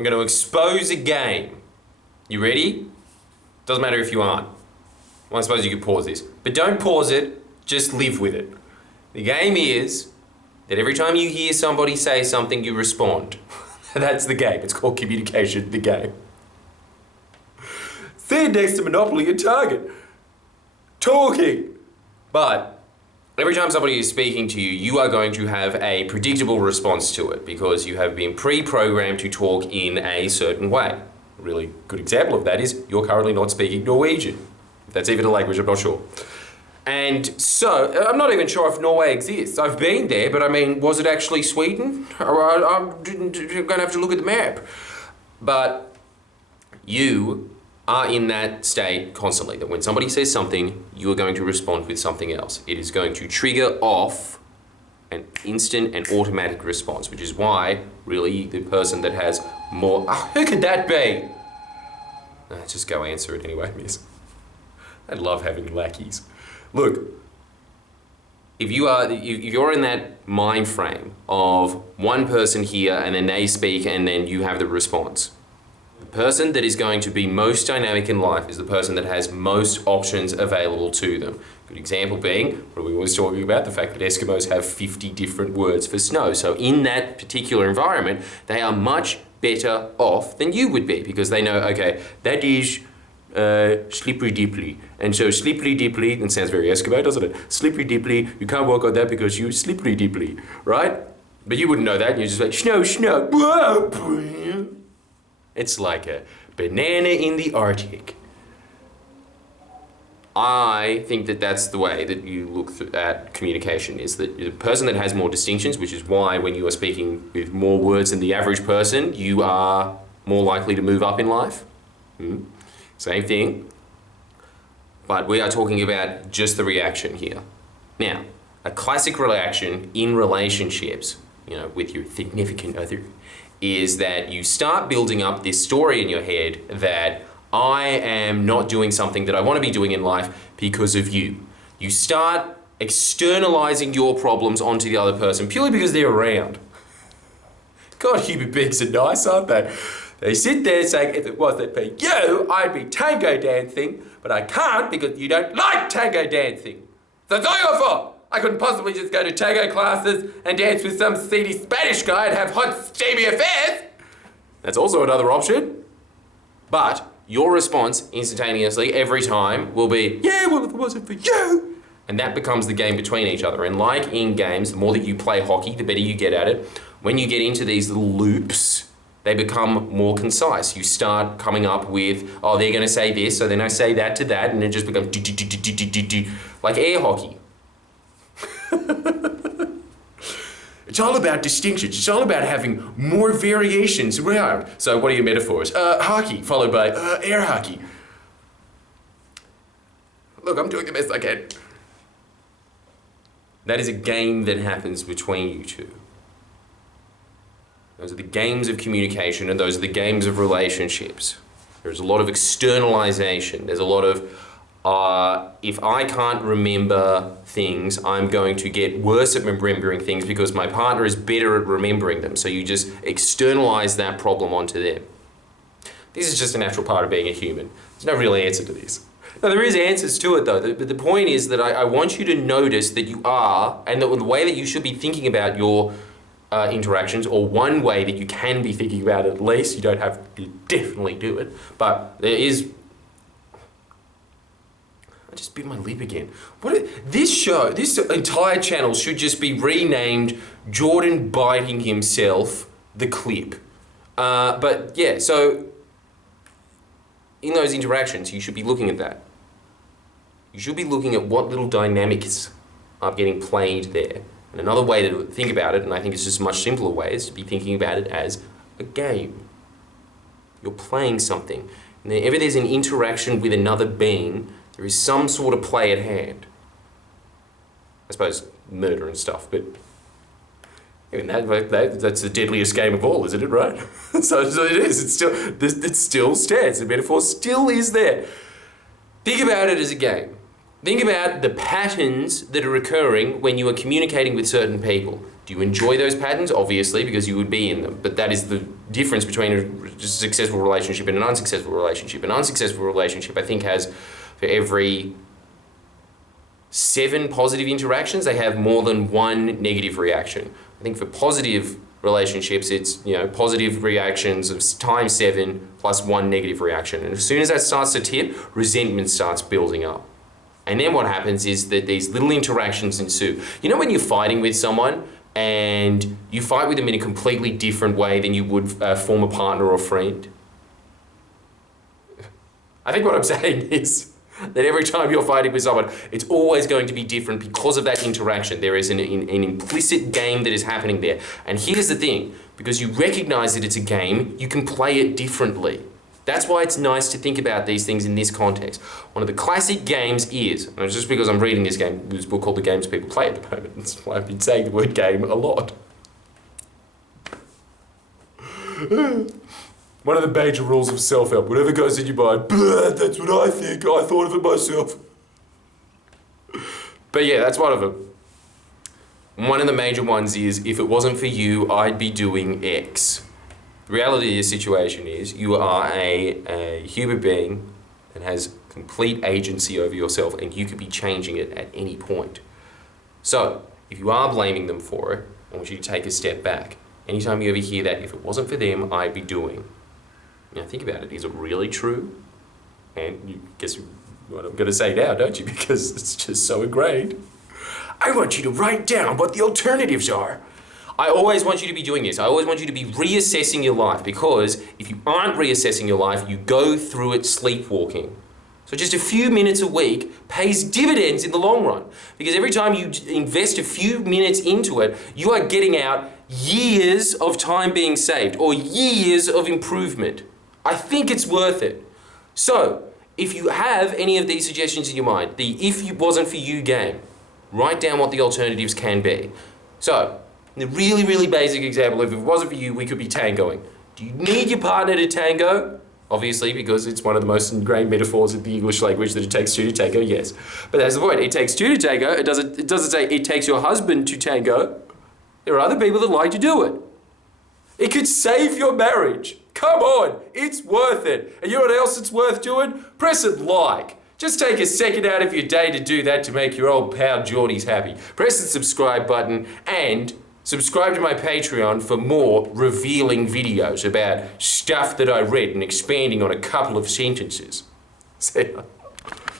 I'm going to expose a game. You ready? Doesn't matter if you aren't. Well, I suppose you could pause this. But don't pause it, just live with it. The game is that every time you hear somebody say something, you respond. That's the game. It's called communication, the game. Stand next to Monopoly and Target. Talking. But every time somebody is speaking to you, you are going to have a predictable response to it because you have been pre-programmed to talk in a certain way. A really good example of that is you're currently not speaking Norwegian. If that's even a language, I'm not sure. And so, I'm not even sure if Norway exists. I've been there, but I mean, was it actually Sweden? I'm going to have to look at the map. But you are in that state constantly, that when somebody says something, you are going to respond with something else. It is going to trigger off an instant and automatic response, which is why, really, the person that has more... who could that be? Just go answer it anyway, miss. I love having lackeys. Look, if you're in that mind frame of one person here and then they speak and then you have the response, the person that is going to be most dynamic in life is the person that has most options available to them. Good example being, what we were talking about, the fact that Eskimos have 50 different words for snow. So in that particular environment, they are much better off than you would be because they know, okay, that is slippery dipply. And so slippery dipply, and sounds very Eskimo, doesn't it? Slippery dipply, you can't walk on that because you're slippery dipply, right? But you wouldn't know that, and you're just like, snow. Whoa. It's like a banana in the Arctic. I think that that's the way that you look at communication, is that the person that has more distinctions, which is why when you are speaking with more words than the average person, you are more likely to move up in life. Same thing. But we are talking about just the reaction here. Now, a classic reaction in relationships, with your significant other, is that you start building up this story in your head that I am not doing something that I want to be doing in life because of you. You start externalizing your problems onto the other person purely because they're around. God, human beings are nice, aren't they? They sit there saying, if it wasn't for you, I'd be tango dancing, but I can't because you don't like tango dancing. So it's all your fault. I couldn't possibly just go to tango classes and dance with some seedy Spanish guy and have hot, steamy affairs. That's also another option. But your response instantaneously every time will be, yeah, well, if it wasn't for you. And that becomes the game between each other. And like in games, the more that you play hockey, the better you get at it. When you get into these little loops, they become more concise. You start coming up with, oh, they're going to say this, so then I say that to that, and it just becomes like air hockey. It's all about distinctions. It's all about having more variations around. So what are your metaphors? Hockey, followed by air hockey. Look, I'm doing the best I can. That is a game that happens between you two. Those are the games of communication, and those are the games of relationships. There's a lot of externalization. There's a lot of, if I can't remember things, I'm going to get worse at remembering things because my partner is better at remembering them. So you just externalize that problem onto them. This is just a natural part of being a human. There's no real answer to this. Now, there is answers to it, though. But the point is that I want you to notice that you are, and that the way that you should be thinking about your interactions, or one way that you can be thinking about it at least. You don't have to definitely do it, but there is... I just bit my lip again. This entire channel should just be renamed Jordan Biting Himself, the Clip. But yeah, so in those interactions, you should be looking at that. You should be looking at what little dynamics are getting played there. And another way to think about it, and I think it's just a much simpler way, is to be thinking about it as a game. You're playing something. And whenever there's an interaction with another being, there is some sort of play at hand. I suppose murder and stuff, but even that's the deadliest game of all, isn't it, right? so it is. It still stands. The metaphor still is there. Think about it as a game. Think about the patterns that are occurring when you are communicating with certain people. Do you enjoy those patterns? Obviously, because you would be in them. But that is the difference between a successful relationship and an unsuccessful relationship. An unsuccessful relationship, I think, has for every 7 positive interactions, they have more than 1 negative reaction. I think for positive relationships, it's positive reactions of times 7 plus 1 negative reaction. And as soon as that starts to tip, resentment starts building up. And then what happens is that these little interactions ensue. You know when you're fighting with someone and you fight with them in a completely different way than you would form a partner or friend? I think what I'm saying is that every time you're fighting with someone, it's always going to be different because of that interaction. There is an implicit game that is happening there. And here's the thing, because you recognize that it's a game, you can play it differently. That's why it's nice to think about these things in this context. One of the classic games is, and it's just because I'm reading this book called The Games People Play at the moment, that's why I've been saying the word game a lot. One of the major rules of self-help, whatever goes in your mind, that's what I think, I thought of it myself. But yeah, that's one of them. One of the major ones is, if it wasn't for you, I'd be doing X. The reality of the situation is, you are a human being that has complete agency over yourself, and you could be changing it at any point. So, if you are blaming them for it, I want you to take a step back. Anytime you ever hear that, if it wasn't for them, I'd be doing. Now think about it, is it really true? And you guess what I'm going to say now, don't you? Because it's just so ingrained. I want you to write down what the alternatives are. I always want you to be doing this. I always want you to be reassessing your life, because if you aren't reassessing your life, you go through it sleepwalking. So just a few minutes a week pays dividends in the long run, because every time you invest a few minutes into it, you are getting out years of time being saved, or years of improvement. I think it's worth it. So, if you have any of these suggestions in your mind, the if it wasn't for you game, write down what the alternatives can be. So, the really, really basic example, if it wasn't for you, we could be tangoing. Do you need your partner to tango? Obviously, because it's one of the most ingrained metaphors of the English language that it takes 2 to tango, yes. But that's the point, it takes 2 to tango, it doesn't say it takes your husband to tango. There are other people that like to do it. It could save your marriage. Come on, it's worth it. And you know what else it's worth doing? Press it like. Just take a second out of your day to do that to make your old pal Geordies happy. Press the subscribe button and subscribe to my Patreon for more revealing videos about stuff that I read and expanding on a couple of sentences. See ya.